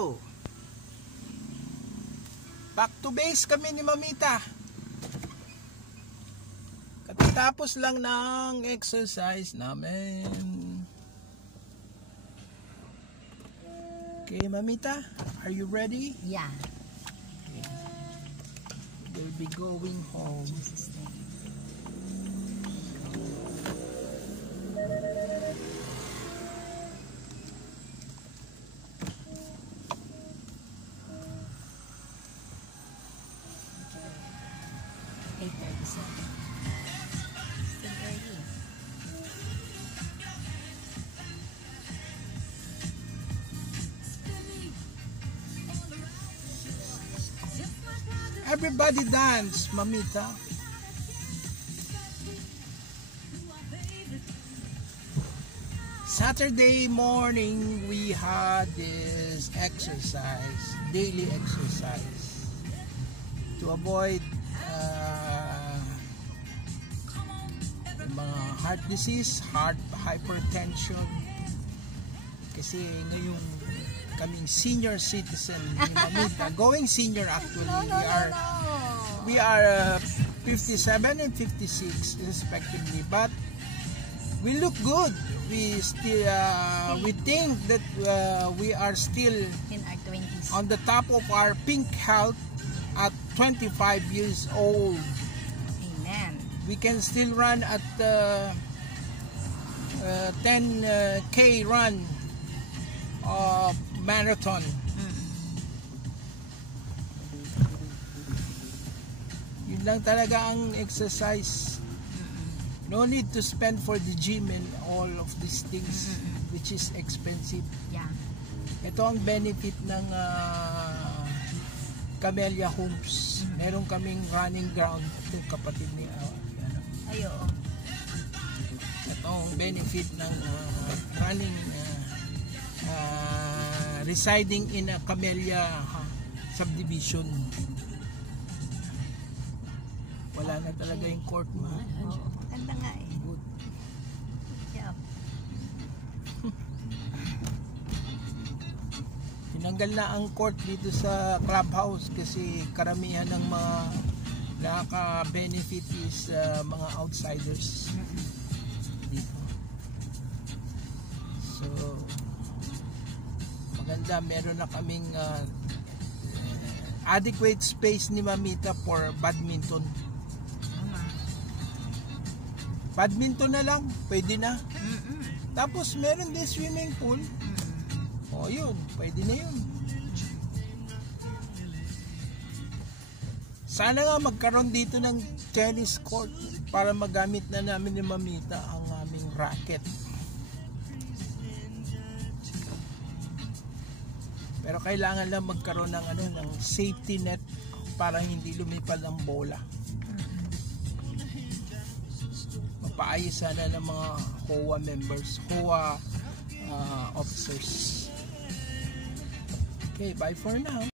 go! Back to base kami ni Mamita. Katatapos lang ng exercise namin. Okay, Mamita, are you ready? Yeah. Okay. We'll be going home. Jesus' name. Still early. Everybody dance, Mamita. Saturday morning we had this exercise, daily exercise, to avoid mga heart disease, heart hypertension. Kasi ngayong kaming senior citizen ni Mamita, going senior actually, we are 57 and 56 respectively, but we look good. We still we think that we are still In our 20s. on the top of our pink health at 25 years old. Amen. We can still run at 10K run marathon. Yun lang talaga ang exercise. No need to spend for the gym and all of these things, which is expensive. Yeah. Ito ang benefit ng Camellia Homes. Meron kaming running ground. Itong kapatid ni Ayo. Ito ang benefit ng running residing in a Camellia subdivision. Wala na talaga yung court mo. Ganda nga eh. Good. Yeah. Tinanggal na ang court dito sa clubhouse kasi karamihan ng mga nakaka-benefit is mga outsiders dito. So maganda, meron na kaming adequate space ni Mamita for badminton. Badminton na lang, pwede na. Tapos meron din swimming pool. O yun, pwede na yun. Sana nga magkaroon dito ng tennis court para magamit na namin ni Mamita ang aming racket. Pero kailangan lang magkaroon ng ng safety net para hindi lumipad ang bola. Mapaayos sana ng mga HOA members, HOA officers. Okay, bye for now.